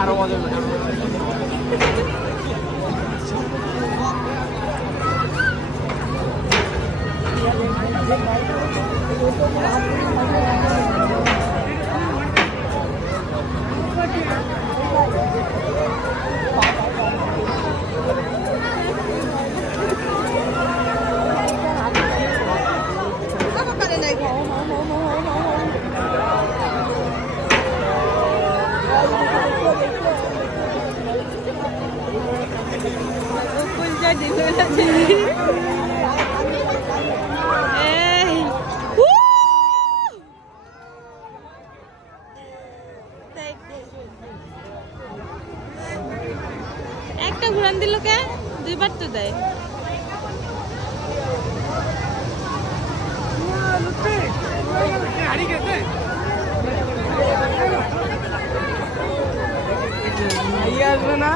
আরো মজা একটা ঘুরান দিল কে দুইবার তো দেয় আসবে না।